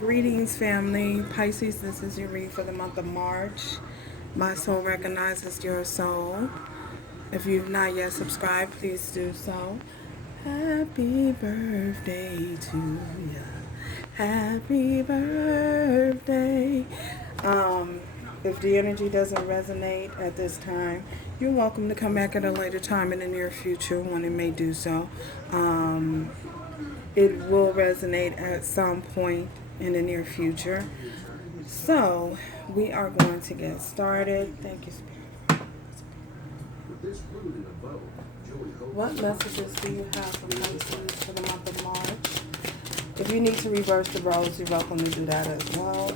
Greetings, family. Pisces, this is your read for the month of March. My soul recognizes your soul. If you've not yet subscribed, please do so. Happy birthday to you. Happy birthday. If the energy doesn't resonate at this time, you're welcome to come back at a later time in the near future when it may do so. It will resonate at some point in the near future. So, we are going to get started. Thank you, Spirit. What messages do you have for Pisces for the month of March? If you need to reverse the roles, you're welcome to do that as well.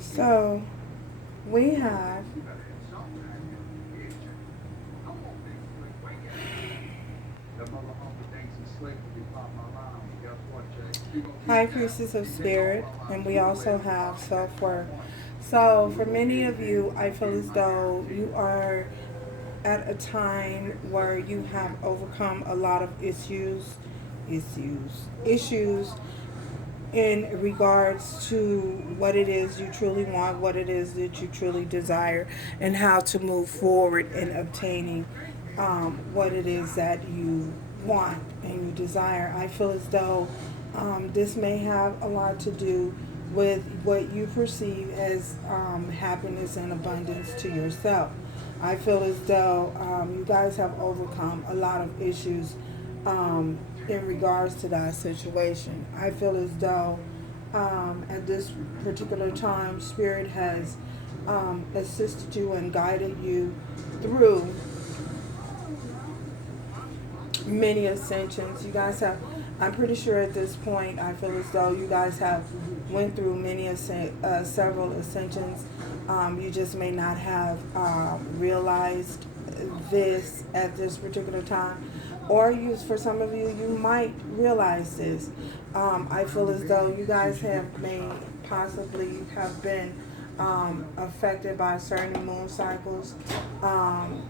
So, we have High Priestess of Spirit, and we also have self-worth. So, for many of you, I feel as though you are at a time where you have overcome a lot of issues in regards to what it is you truly want, what it is that you truly desire, and how to move forward in obtaining what it is that you want and you desire. I feel as though this may have a lot to do with what you perceive as happiness and abundance to yourself. I feel as though you guys have overcome a lot of issues in regards to that situation. I feel as though at this particular time, Spirit has assisted you and guided you through many ascensions. You guys have, I'm pretty sure at this point, I feel as though you guys have went through several ascensions. You just may not have realized this at this particular time, or for some of you, you might realize this. I feel as though you guys possibly have been affected by certain moon cycles,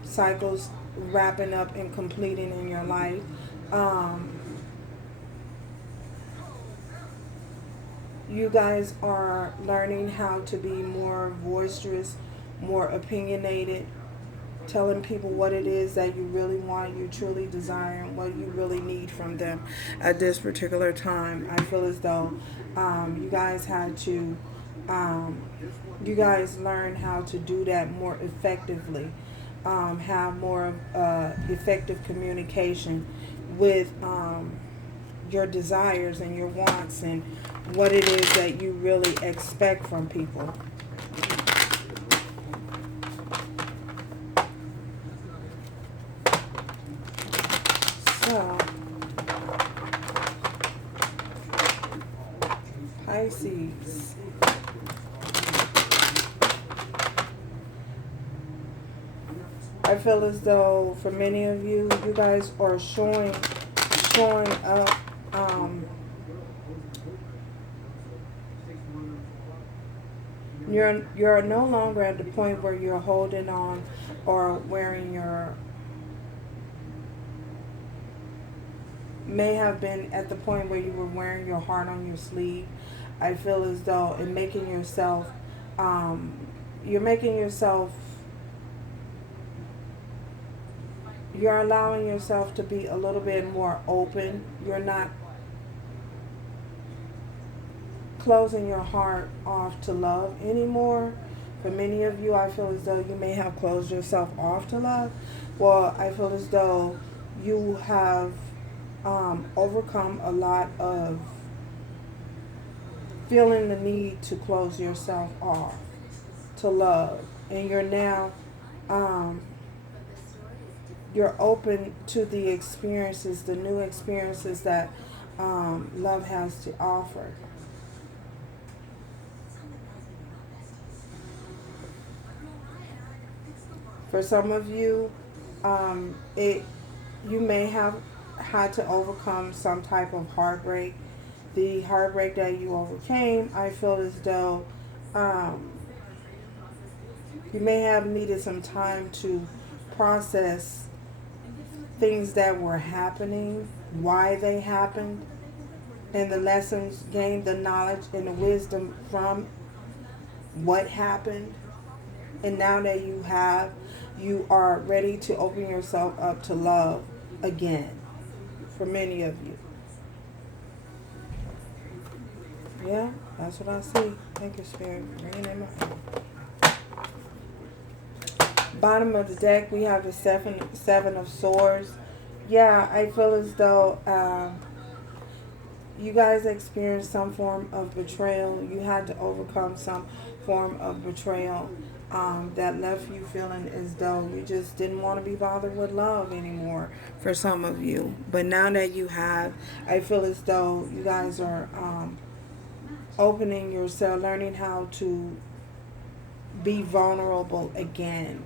cycles wrapping up and completing in your life. You guys are learning how to be more boisterous, more opinionated, telling people what it is that you really want, you truly desire, and what you really need from them at this particular time. I feel as though you guys had to, you guys learn how to do that more effectively, have more effective communication with your desires and your wants and what it is that you really expect from people. So, Pisces. I feel as though for many of you, you guys are showing up you're no longer at the point where you're holding on or wearing your, may have been at the point where you were wearing your heart on your sleeve. I feel as though in making yourself, you're allowing yourself to be a little bit more open. You're not closing your heart off to love anymore. For many of you, I feel as though you may have closed yourself off to love. Well, I feel as though you have overcome a lot of feeling the need to close yourself off to love. And you're now you're open to the experiences, the new experiences that love has to offer. For some of you, it you may have had to overcome some type of heartbreak. The heartbreak that you overcame, I feel as though um, you may have needed some time to process things that were happening, why they happened, and the lessons gained, the knowledge and the wisdom from what happened. And now that you have, you are ready to open yourself up to love again, for many of you. Yeah, that's what I see. Thank you, Spirit. Bringing in my bottom of the deck, we have the seven of swords. Yeah, I feel as though you guys experienced some form of betrayal. You had to overcome some form of betrayal that left you feeling as though you just didn't want to be bothered with love anymore for some of you. But now that you have, I feel as though you guys are opening yourself, learning how to be vulnerable again.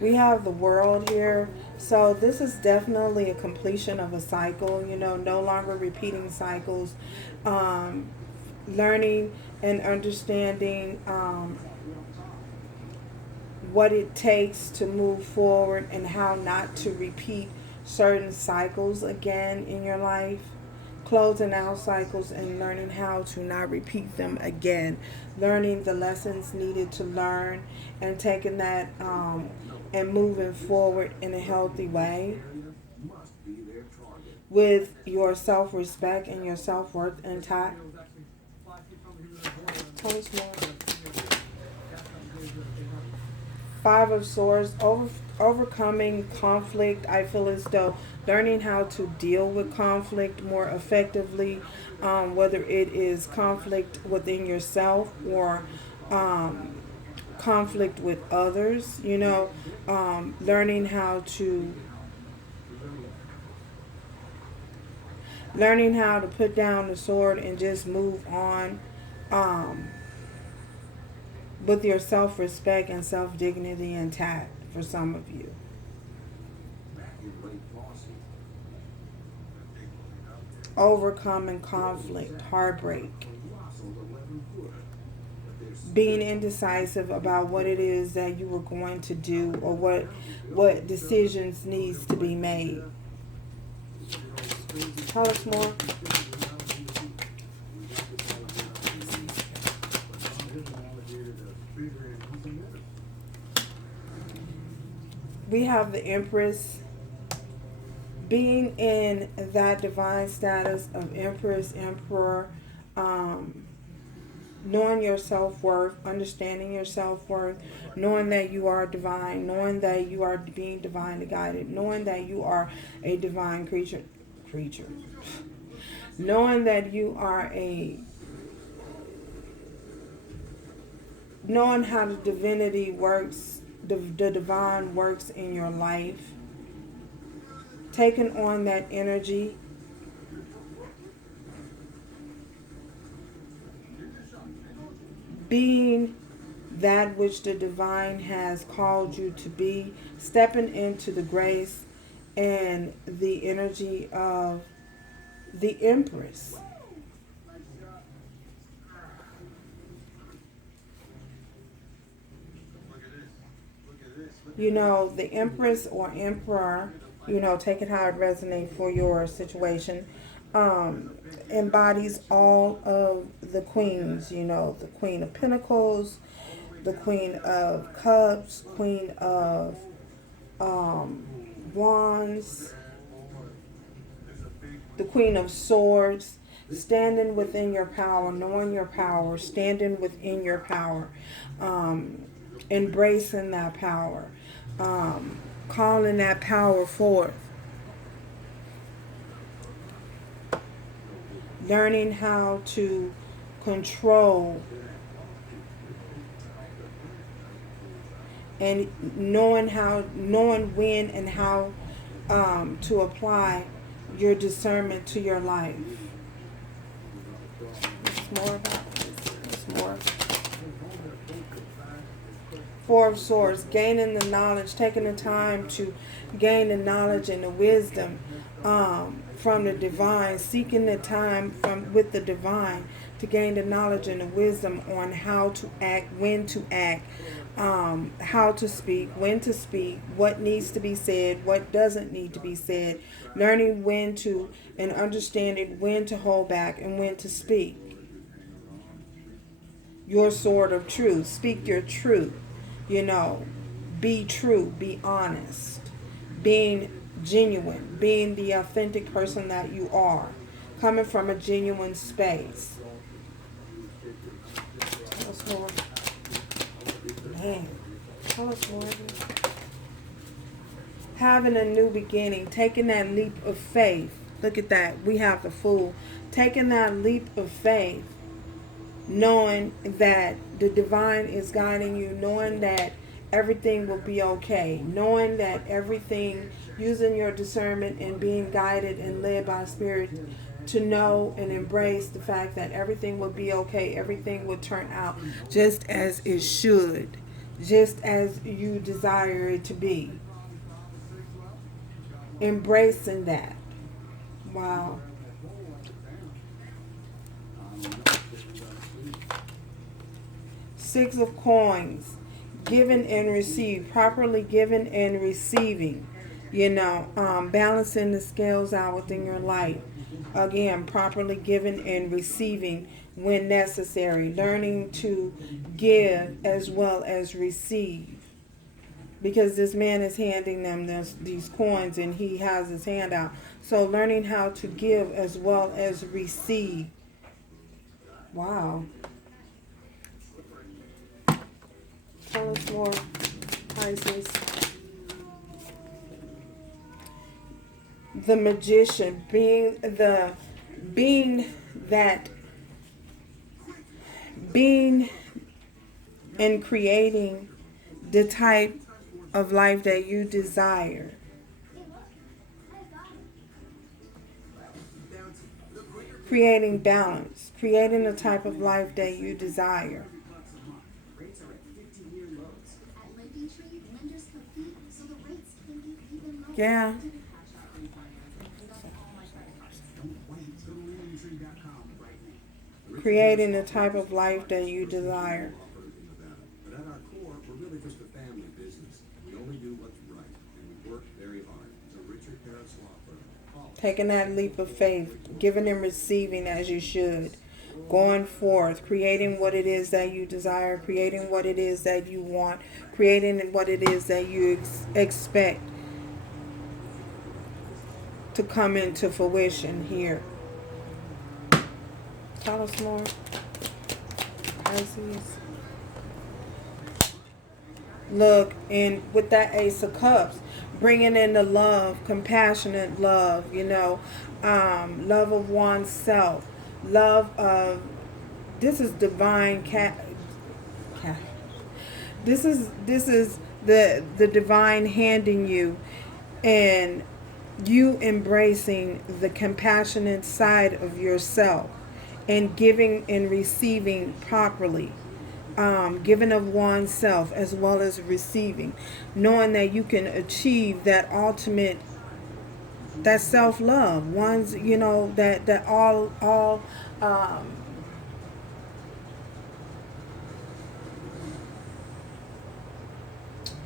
We have the world here. So this is definitely a completion of a cycle, no longer repeating cycles. Learning and understanding what it takes to move forward and how not to repeat certain cycles again in your life. Closing out cycles and learning how to not repeat them again. Learning the lessons needed to learn and taking that and moving forward in a healthy way with your self-respect and your self-worth intact. Tell us more. Five of Swords, overcoming conflict. I feel as though learning how to deal with conflict more effectively, whether it is conflict within yourself or conflict with others, learning how to put down the sword and just move on with your self-respect and self-dignity intact for some of you. Overcoming conflict, heartbreak, being indecisive about what it is that you were going to do or what decisions needs to be made. Tell us more. We have the Empress. Being in that divine status of Empress, Emperor, knowing your self-worth, understanding your self-worth, knowing that you are divine, knowing that you are being divinely guided, knowing that you are a divine creature, knowing that you are knowing how the divinity works, the divine works in your life, taking on that energy, being that which the divine has called you to be, stepping into the grace and the energy of the Empress. The Empress or Emperor, take it how it resonates for your situation, embodies all of the queens, the Queen of Pentacles, the Queen of Cups, Queen of Wands, the Queen of Swords, standing within your power, knowing your power, standing within your power, embracing that power, calling that power forth, learning how to control and knowing when and how to apply your discernment to your life. There's more about this. There's more. Four of Swords, gaining the knowledge, taking the time to gain the knowledge and the wisdom from the divine, seeking the time with the divine to gain the knowledge and the wisdom on how to act, when to act, how to speak, when to speak, what needs to be said, what doesn't need to be said, learning when to and understanding when to hold back and when to speak. Your sword of truth, speak your truth, be true, be honest, being genuine, being the authentic person that you are, coming from a genuine space. Tell us more. Man, tell us more. Having a new beginning, taking that leap of faith. Look at that. We have the Fool. Taking that leap of faith, knowing that the divine is guiding you, knowing that everything will be okay, knowing that everything, using your discernment and being guided and led by spirit to know and embrace the fact that everything will be okay, everything will turn out just as it should, just as you desire it to be. Embracing that. Wow. Six of Coins, giving and receive, properly giving and receiving, balancing the scales out within your life. Again, properly giving and receiving when necessary, learning to give as well as receive. Because this man is handing them these coins and he has his hand out. So learning how to give as well as receive. Wow. Tell us more, Pisces. The Magician, being and creating the type of life that you desire. Creating balance, creating the type of life that you desire. Yeah. Creating the type of life that you desire. But at our core, we're really just a family business. We only do what's right, and we work very hard. It's a Richard Harris law firm. Taking that leap of faith, giving and receiving as you should. Going forth, creating what it is that you desire, creating what it is that you want, creating what it is that you expect to come into fruition here. Tell us more, Pisces. Look, and with that Ace of Cups, bringing in the love, compassionate love, love of oneself, love of, this is divine this is the divine handing you, and you embracing the compassionate side of yourself and giving and receiving properly. Giving of oneself as well as receiving, knowing that you can achieve that ultimate, that self-love, one's, that all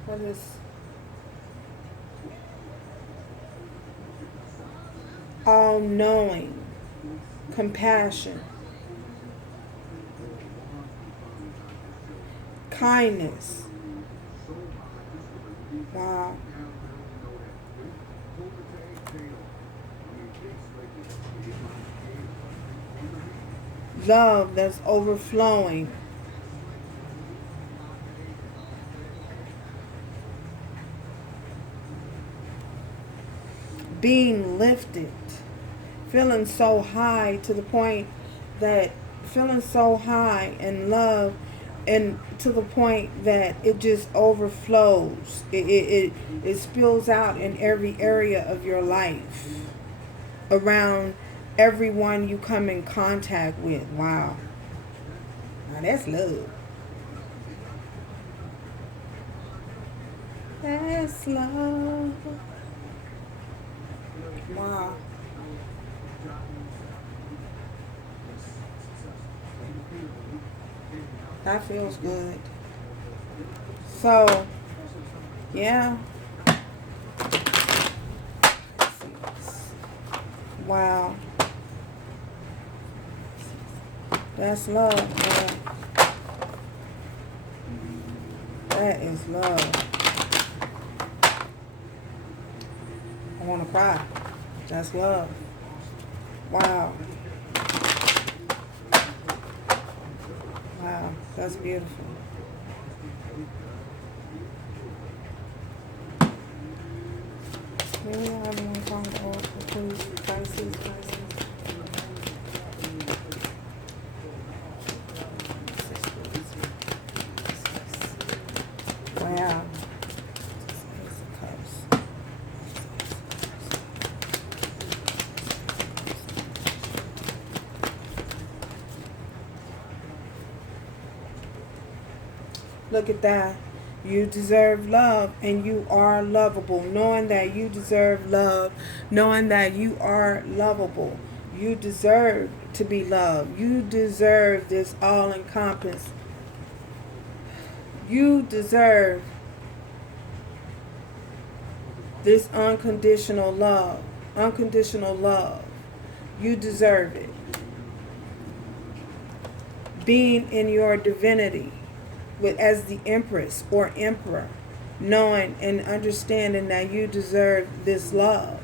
what is all knowing, compassion, kindness. Wow. Love that's overflowing. Being lifted. Feeling so high to the point that feeling so high in love and to the point that it just overflows. It spills out in every area of your life, around everyone you come in contact with. Wow. Now that's love. That's love. Wow. That feels good. So, yeah. Wow. That's love, man. That is love. I want to cry. That's love. Wow. Wow. That's beautiful. Maybe I have one song for please. Pisces, Pisces. Wow. Look at that. You deserve love and you are lovable. Knowing that you deserve love, knowing that you are lovable. You deserve to be loved. You deserve this all-encompassing. You deserve this unconditional love. Unconditional love. You deserve it. Being in your divinity, as the Empress or Emperor, knowing and understanding that you deserve this love.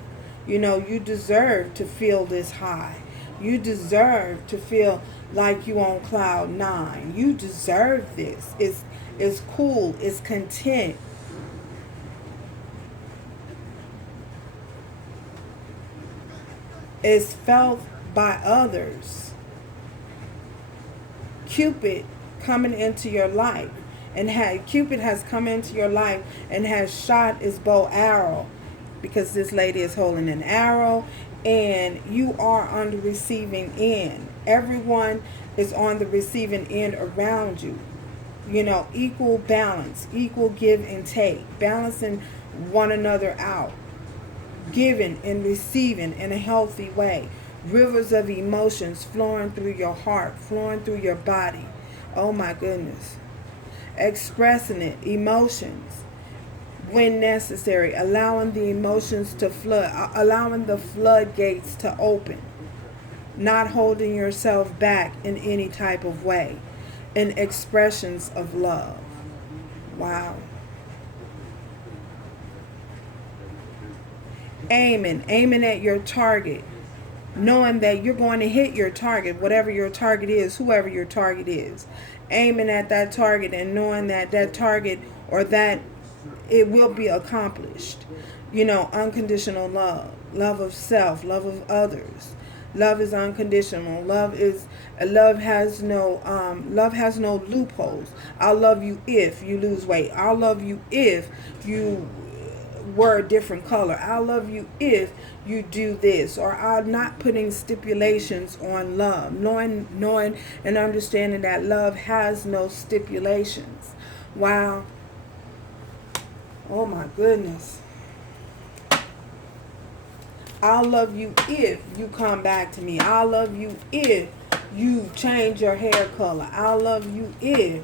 You know, you deserve to feel this high. You deserve to feel like you on cloud nine. You deserve this. It's cool. It's content. It's felt by others. Cupid coming into your life, and Cupid has come into your life and has shot his bow arrow, because this lady is holding an arrow and you are on the receiving end. Everyone is on the receiving end around you. You know, equal balance, equal give and take, balancing one another out, giving and receiving in a healthy way. Rivers of emotions flowing through your heart, flowing through your body. Oh my goodness. Expressing it, emotions, when necessary, allowing the emotions to flood, allowing the floodgates to open, not holding yourself back in any type of way, in expressions of love. Wow. Aiming at your target, knowing that you're going to hit your target, whatever your target is, whoever your target is. Aiming at that target and knowing that that target, or that it will be accomplished. You know, unconditional love, love of self, love of others. Love is unconditional. Love has no loopholes. I'll love you if you lose weight. I'll love you if you were a different color. I'll love you if you do this. Or I'm not putting stipulations on love. Knowing and understanding that love has no stipulations. Wow. Oh my goodness. I'll love you if you come back to me. I'll love you if you change your hair color. I'll love you if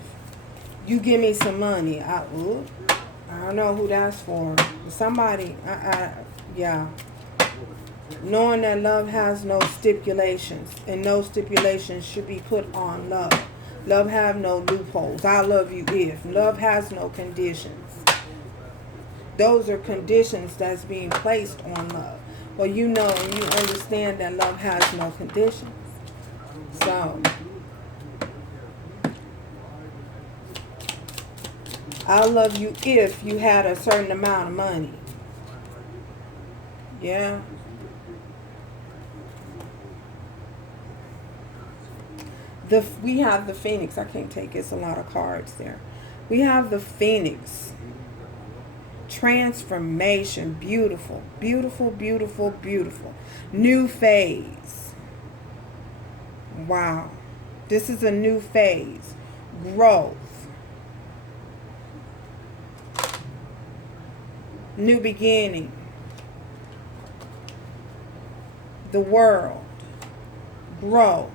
you give me some money. I don't know who that's for. Somebody, yeah. Knowing that love has no stipulations, and no stipulations should be put on love. Love have no loopholes. I love you if. Love has no conditions. Those are conditions that's being placed on love. Well, you know and you understand that love has no conditions. So, I'll love you if you had a certain amount of money. Yeah. We have the Phoenix. I can't take it's a lot of cards there. We have the Phoenix. Transformation. Beautiful. Beautiful, beautiful, beautiful. New phase. Wow. This is a new phase. Growth. New beginning. The world. Growth.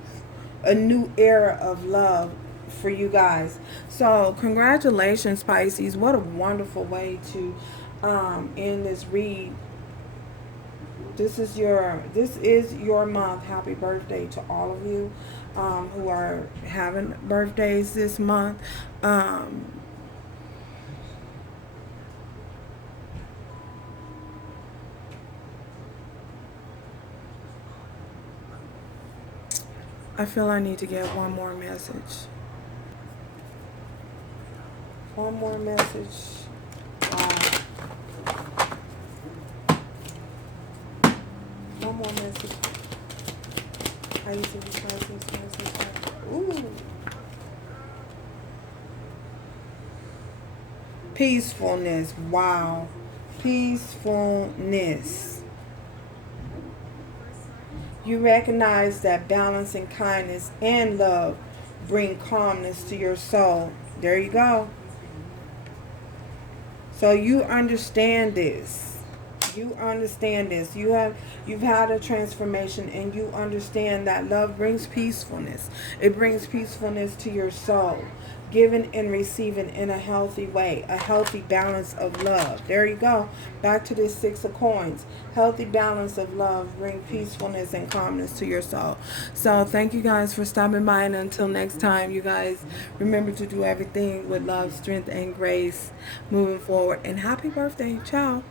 A new era of love for you guys. So congratulations, Pisces. What a wonderful way to end this read. This is your month. Happy birthday to all of you who are having birthdays this month. I feel I need to get one more message. One more message. One more message. I used to be message. Ooh. Peacefulness. Wow. Peacefulness. You recognize that balance and kindness and love bring calmness to your soul. There you go. So you understand this. You understand this. You've had a transformation, and you understand that love brings peacefulness. It brings peacefulness to your soul. Giving and receiving in a healthy way, a healthy balance of love. There you go. Back to this Six of Coins. Healthy balance of love bring peacefulness and calmness to your soul. So thank you guys for stopping by, and until next time, you guys remember to do everything with love, strength, and grace moving forward. And happy birthday. Ciao.